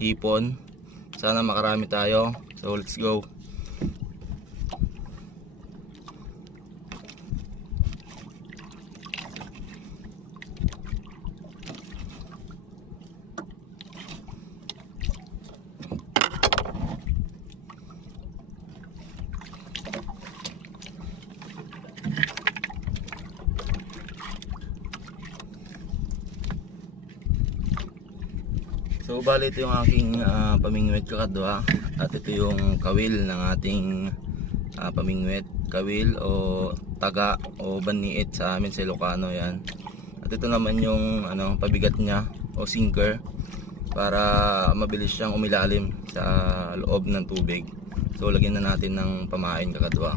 hipon. Sana makarami tayo. So let's go. So bali ito yung aking pamingwit kakadwa, at ito yung kawil ng ating pamingwit, kawil o taga o baniit sa amin sa Ilocano yan. At ito naman yung pabigat niya o sinker para mabilis siyang umilalim sa loob ng tubig. So lagyan na natin ng pamain kakadwa.